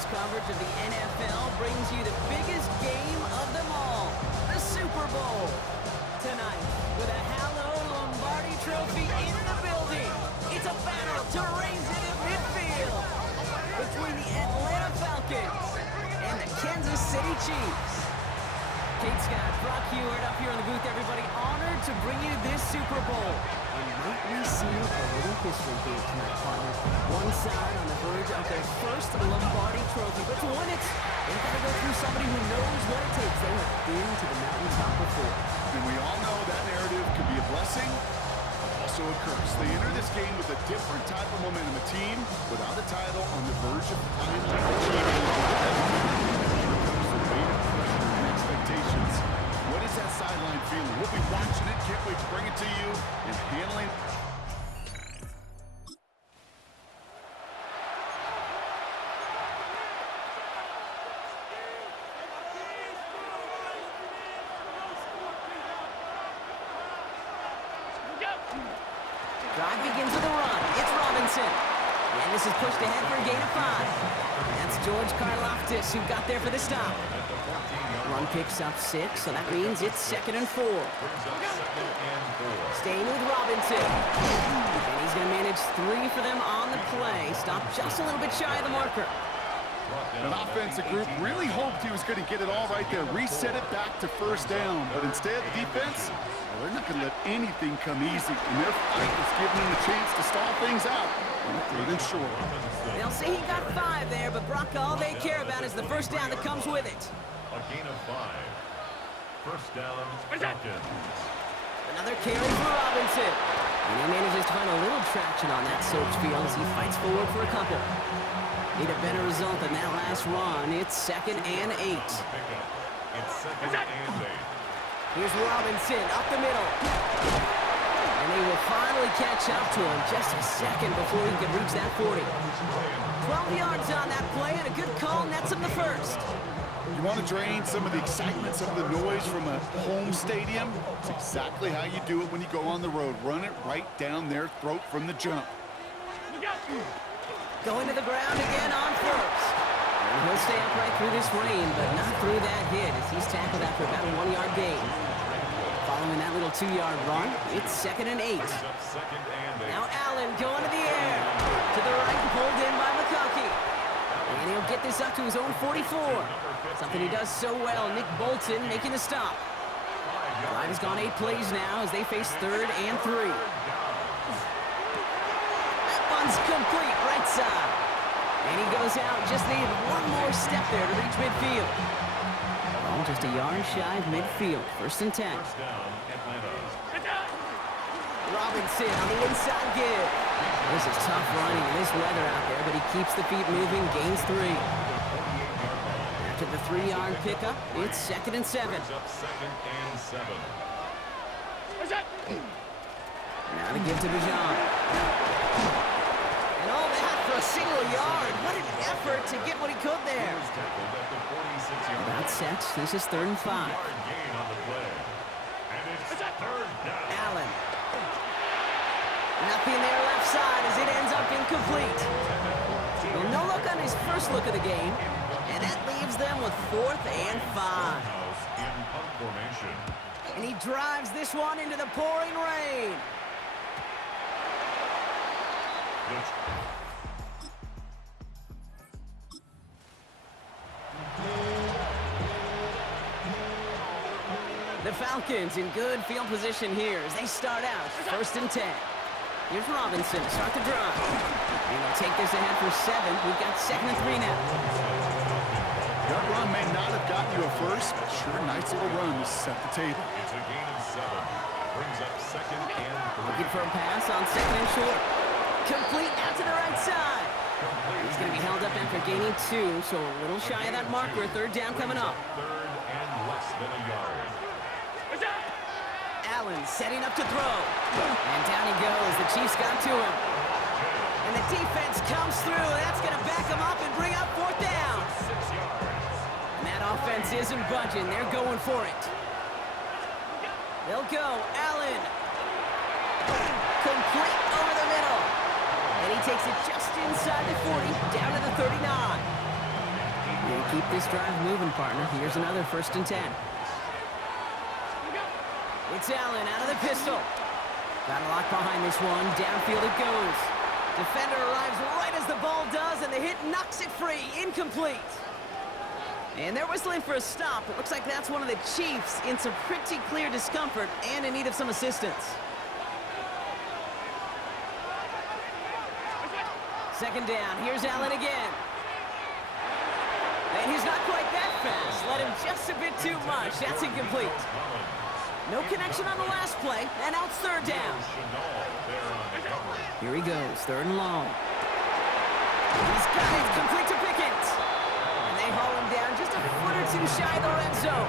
Fox coverage of the NFL brings you the biggest game of them all, the Super Bowl. Tonight, with a hallowed Lombardi trophy in the building, it's a battle to raise it in midfield between the Atlanta Falcons and the Kansas City Chiefs. Kate Scott, Brock Heward up here in the booth, everybody. Honored to bring you this Super Bowl. And might we see a little history here tonight, partner? One side on the verge of their first Lombardi trophy, but to win it, they've got to go through somebody who knows what it takes. They have been to the mountaintop before. And we all know that narrative can be a blessing, but also a curse. They enter this game with a different type of momentum. A team without a title on the verge of finally achieving expectations. What is that sideline feeling? We'll be watching it. Can't wait to bring it to you and handling. Drive begins with a run. It's Robinson. And this is pushed ahead for a gain of 5. That's George Karlaftis who got there for the stop. Run picks up 6, so that means it's 2nd and 4. Staying with Robinson. And he's going to manage 3 for them on the play. Stop just a little bit shy of the marker. An offensive group really hoped he was going to get it all right there, reset it back to first down. But instead, the defense, well, they're not going to let anything come easy. And their fight is giving them a chance to stall things out. And short. They'll say he got 5 there, but Brock, all they care about is the first down that comes with it. A gain of 5. First down, Falcons. Another carry for Robinson. And he manages to find a little traction on that search field as he fights forward for a couple. Need a better result than that last run. It's 2nd and 8. It's 2nd and 8. Here's Robinson up the middle. And they will finally catch up to him just a second before he can reach that 40. 12 yards on that play and a good call nets him the first. You want to drain some of the excitement, some of the noise from a home stadium? It's exactly how you do it when you go on the road. Run it right down their throat from the jump. Going to the ground again on first. And he'll stay upright through this rain, but not through that hit as he's tackled after about a 1-yard gain. Following that little 2-yard run, it's 2nd and 8. Now Allen going to the air. To the right, pulled in by McConkey. And he'll get this up to his own 44. Something he does so well, Nick Bolton making the stop. Drive has gone 8 plays now as they face 3rd and 3. That one's complete, right side. And he goes out, just needed one more step there to reach midfield. Oh, just a yard shy of midfield, 1st and 10. Robinson on the inside give. This is tough running in this weather out there, but he keeps the feet moving, gains 3. After the 3-yard pickup, it's 2nd and 7. Now to give to Bijan. And all that for a single yard. What an effort to get what he could there. About set. This is 3rd and 5. Allen. Nothing there left side as it ends up incomplete. Well, no look on his first look of the game. And that leaves them with 4th and 5. And he drives this one into the pouring rain. The Falcons in good field position here as they start out 1st and 10. Here's Robinson to start the drive. And they'll take this ahead for 7. We've got 2nd and 3 now. That run may not have gotten you a first, but sure, nice little run to set the table. It's a gain of 7. Brings up 2nd and 3. Looking for a pass on 2nd and short. Complete out to the right side. He's going to be held up after gaining 2, so a little shy of that marker. 3rd down coming up. 3rd and less than a yard. Allen setting up to throw. And down he goes. The Chiefs got to him. And the defense comes through. That's going to back him up and bring up 4th down. And that offense isn't budging. They're going for it. They'll go. Allen. Complete over the middle. And he takes it just inside the 40, down to the 39. Keep this drive moving, partner. Here's another 1st and 10. It's Allen out of the pistol. Got a lock behind this one. Downfield it goes. Defender arrives right as the ball does, and the hit knocks it free. Incomplete. And they're whistling for a stop. It looks like that's one of the Chiefs in some pretty clear discomfort and in need of some assistance. 2nd down. Here's Allen again. And he's not quite that fast. Let him just a bit too much. That's incomplete. No connection on the last play, and now it's 3rd down. Here he goes, 3rd and long. He's got it, complete to Pickens. And they haul him down just a foot or two shy of the red zone.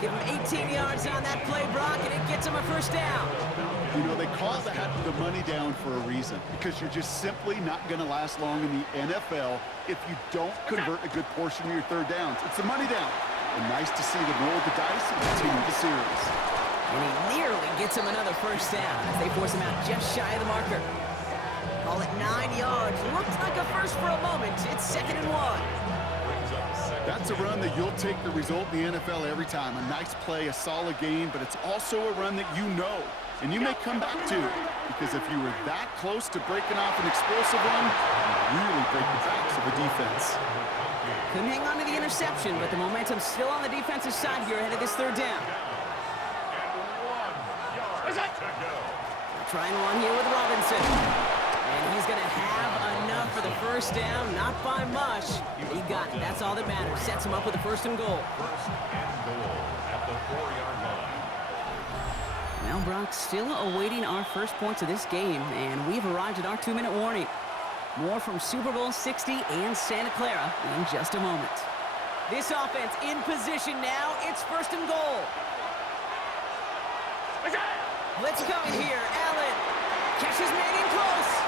Give him 18 yards on that play, Brock, and it gets him a 1st down. You know, they call the money down for a reason, because you're just simply not going to last long in the NFL if you don't convert a good portion of your 3rd downs. It's the money down. And nice to see them roll the dice and continue the series. And he nearly gets him another 1st down as they force him out just shy of the marker. Call it 9 yards. Looked like a first for a moment. It's 2nd and 1. That's a run that you'll take the result in the NFL every time. A nice play, a solid game, but it's also a run that you know. And you may come back to, because if you were that close to breaking off an explosive run, you really break the backs of the defense. Couldn't hang on to the interception, but the momentum's still on the defensive side here ahead of this 3rd down. Trying one here with Robinson. And he's going to have enough for the 1st down. Not by much. He got it. That's all that matters. Sets him up with a 1st and goal. 1st and goal at the 4-yard line. Well, Brock, still awaiting our first points of this game, and we've arrived at our 2-minute warning. More from Super Bowl 60 and Santa Clara in just a moment. This offense in position now. It's 1st and goal. Let's go in here. Allen. Catch is made in close.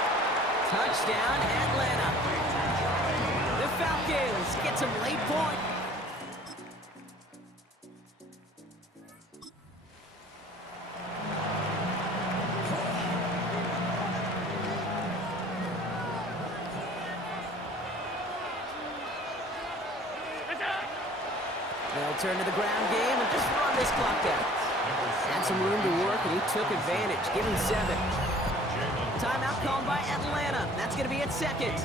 Touchdown, Atlanta. The Falcons get some late point. They'll turn to the ground game and just run this clock out. Had some room to work, and he took advantage. Give him 7. Timeout called by Atlanta. That's going to be at 2nd.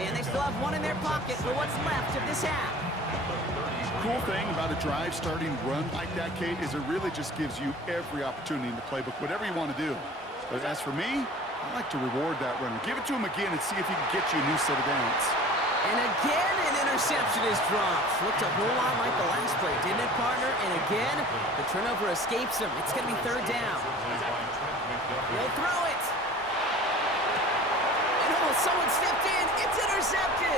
And they still have 1 in their pocket for what's left of this half. Cool thing about a drive starting run like that, Kate, is it really just gives you every opportunity in the playbook, whatever you want to do. But as for me, I like to reward that runner. Give it to him again and see if he can get you a new set of downs. And again, an interception is dropped. Looked a whole lot like the last play, didn't it, partner? And again, the turnover escapes him. It's going to be 3rd down. He'll throw it. And oh, someone stepped in. It's intercepted.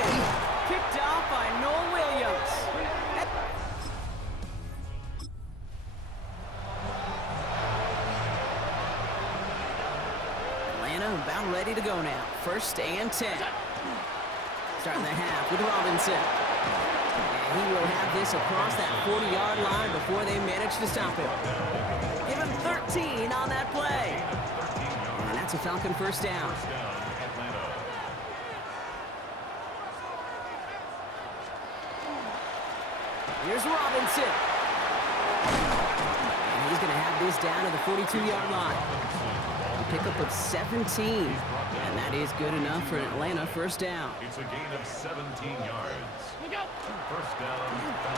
Picked off by Noel Williams. Atlanta about ready to go now. 1st and 10. Starting the half with Robinson. And he will have this across that 40-yard line before they manage to stop him. Give him 13 on that play. And that's a Falcon 1st down. Here's Robinson. And he's going to have this down to the 42-yard line. A pickup of 17. And that is good enough for Atlanta 1st down. It's a gain of 17 yards. 1st down.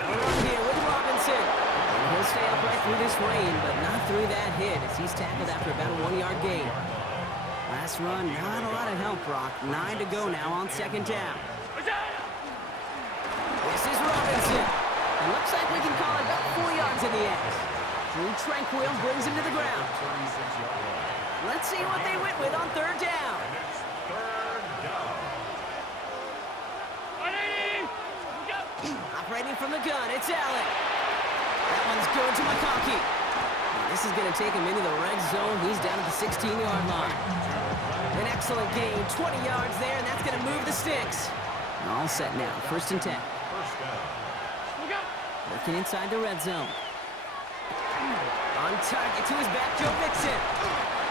Around here with Robinson. And he'll stay upright through this rain, but not through that hit as he's tackled after about a 1-yard gain. Last run, not a lot of help, Brock. 9 to go now on 2nd down. This is Robinson. It looks like we can call it about 4 yards in the end. Drew Tranquil brings him to the ground. Let's see what they went with on 3rd down. Operating from the gun, it's Allen. That one's good to McConkey. This is going to take him into the red zone. He's down at the 16-yard line. An excellent gain, 20 yards there, and that's going to move the sticks. All set now, 1st and 10. Working inside the red zone. On target to his back, Joe Mixon.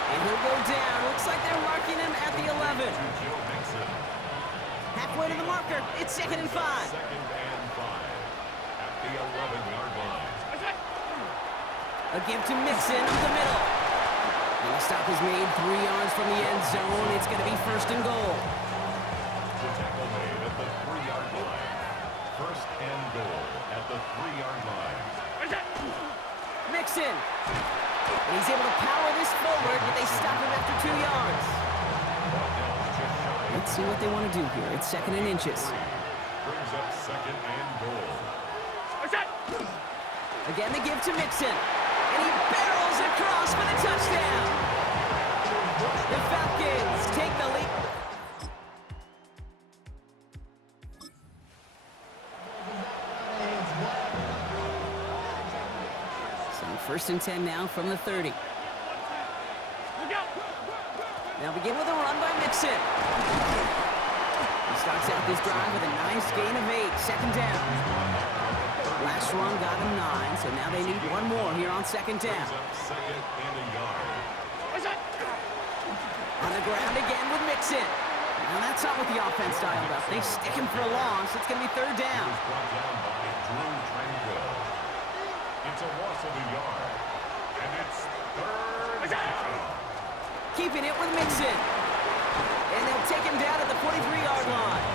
And he'll go down. Looks like they're marking him at the 11. Halfway to the marker. It's 2nd and 5. 2nd and 5 at the 11-yard line. A give to Mixon up the middle. And the stop is made 3 yards from the end zone. It's going to be 1st and goal. The tackle made at the 3-yard line. 1st and goal at the 3-yard line. Mixon. And he's able to power this forward, but they stop him after 2 yards. Let's see what they want to do here. It's 2nd and inches. Brings up 2nd and goal. Again, the give to Mixon. And he barrels across for the touchdown. The Falcons take the lead. So 1st and 10 now from the 30. They'll begin with a run by Mixon. He starts out this drive with a nice gain of 8. 2nd down. Last run got him 9, so now they need one more here on 2nd down. Brings up 2nd and a yard. On the ground again with Mixon. Now that's not what the offense dialed up. They stick him for a loss. It's going to be 3rd down. He was brought down by Drew Tranquil. It's a loss of a yard. And it's 3rd down. Keeping it with Mixon. And they'll take him down at the 43-yard line.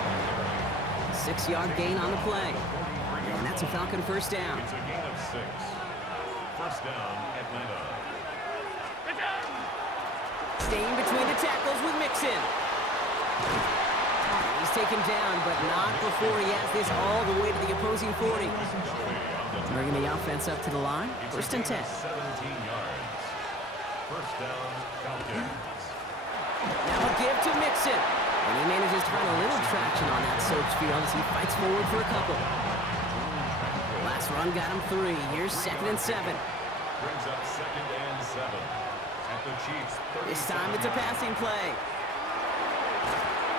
6-yard gain on the play. And that's a Falcon 1st down. It's a gain of 6. 1st down, Atlanta. Staying between the tackles with Mixon. He's taken down, but not before he has this all the way to the opposing 40. Bringing the offense up to the line. 1st and 10. 17 yards. 1st down, Falcons. Now a give to Mixon. And he manages to find a little traction on that search field as he fights forward for a couple. Last run got him 3. Here's 2nd and 7. Brings up 2nd and 7 at the Chiefs. This time it's a passing play.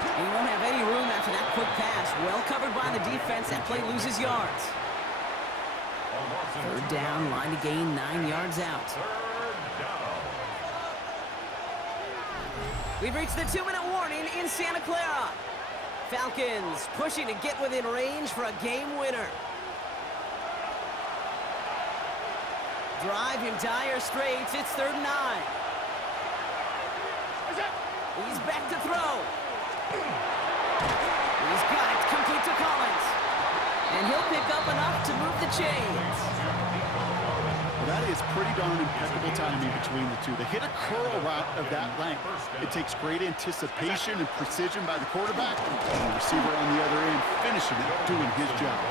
He won't have any room after that quick pass. Well covered by the defense. That play loses yards. 3rd down, line to gain 9 yards out. 3rd down. We've reached the 2-minute warning in Santa Clara. Falcons pushing to get within range for a game winner. Drive in dire straits. It's 3rd and 9. He's back to throw. He's got it, complete to Collins. And he'll pick up enough to move the chains. Well, that is pretty darn impeccable timing between the two. They hit a curl route of that length. It takes great anticipation and precision by the quarterback, and the receiver on the other end finishing it, doing his job.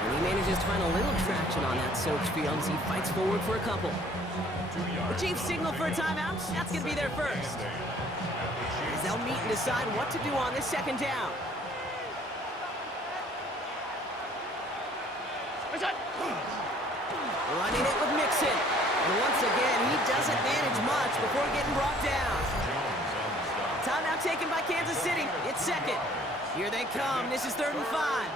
And he manages to find a little traction on that search field as he fights forward for a couple. The Chiefs signal for a timeout. That's going to be their first. As they'll meet and decide what to do on this 2nd down. Running it with Mixon. And once again, he doesn't manage much before getting brought down. Timeout taken by Kansas City. It's 2nd. Here they come. This is 3rd and 5.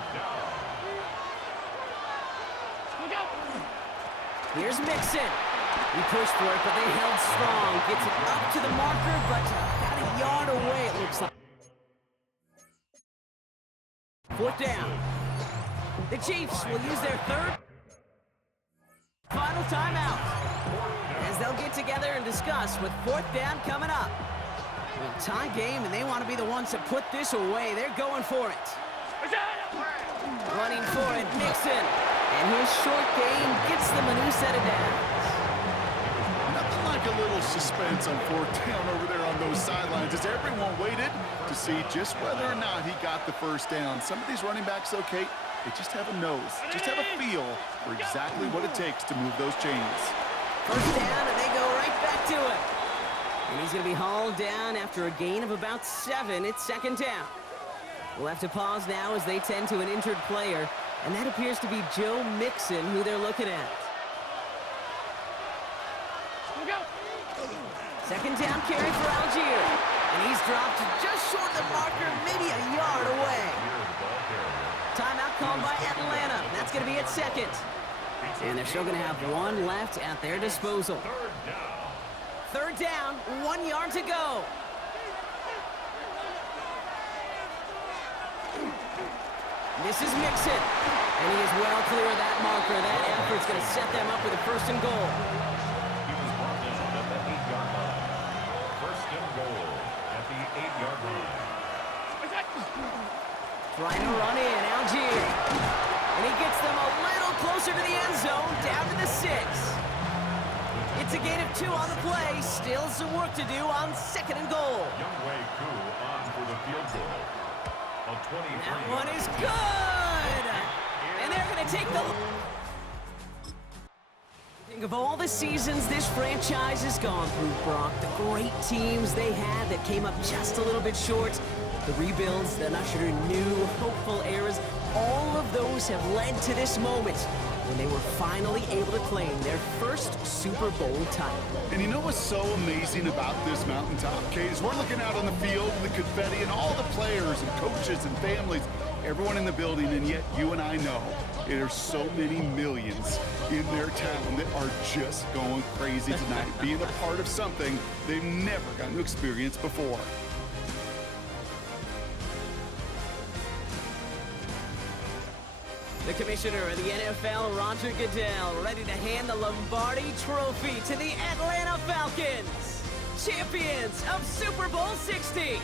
Here's Mixon. He pushed for it, but they held strong. Gets it up to the marker, but about a yard away, it looks like. 4th down. The Chiefs will use their 3rd final timeout as they'll get together and discuss with 4th down coming up. A tie game, and they want to be the ones to put this away. They're going for it. Running for it, Mixon. And his short game gets them a new set of downs. Nothing like a little suspense on 4th down over there on those sidelines as everyone waited to see just whether or not he got the 1st down. Some of these running backs, okay, they just have a nose, just have a feel for exactly what it takes to move those chains. 1st down, and they go right back to him. And he's going to be hauled down after a gain of about 7. It's 2nd down. We'll have to pause now as they tend to an injured player, and that appears to be Joe Mixon, who they're looking at. 2nd down carry for Algier. And he's dropped just short of the marker, maybe a yard away. Timeout called by Atlanta. That's going to be at 2nd. And they're still going to have 1 left at their disposal. 3rd down, 1 yard to go. This is Mixon. And he is well clear of that marker. That effort's going to set them up with a first and goal. He was brought down at the 8-yard line. First and goal at the 8-yard line. Trying to run in, Algier. And he gets them a little closer to the end zone, down to the 6. It's a gain of 2 on the play. Still some work to do on second and goal. Youngway Koo on for the field goal. A 23. That one is good. And they're going to take the... Think of all the seasons this franchise has gone through, Brock. The great teams they had that came up just a little bit short. The rebuilds that ushered in new, hopeful eras. All of those have led to this moment when they were finally able to claim their first Super Bowl title. And you know what's so amazing about this mountaintop, Kate, is we're looking out on the field, the confetti, and all the players and coaches and families, everyone in the building, and yet you and I know there's so many millions in their town that are just going crazy tonight, being a part of something they've never gotten to experience before. The commissioner of the NFL, Roger Goodell, ready to hand the Lombardi Trophy to the Atlanta Falcons, champions of Super Bowl 60.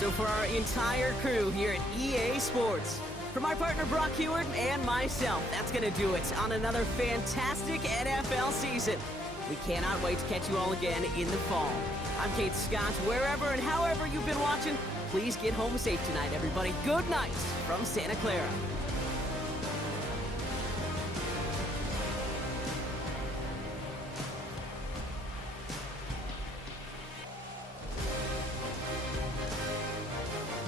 So for our entire crew here at EA Sports, for my partner Brock Heward and myself, that's going to do it on another fantastic NFL season. We cannot wait to catch you all again in the fall. I'm Kate Scott. Wherever and however you've been watching, please get home safe tonight, everybody. Good night from Santa Clara.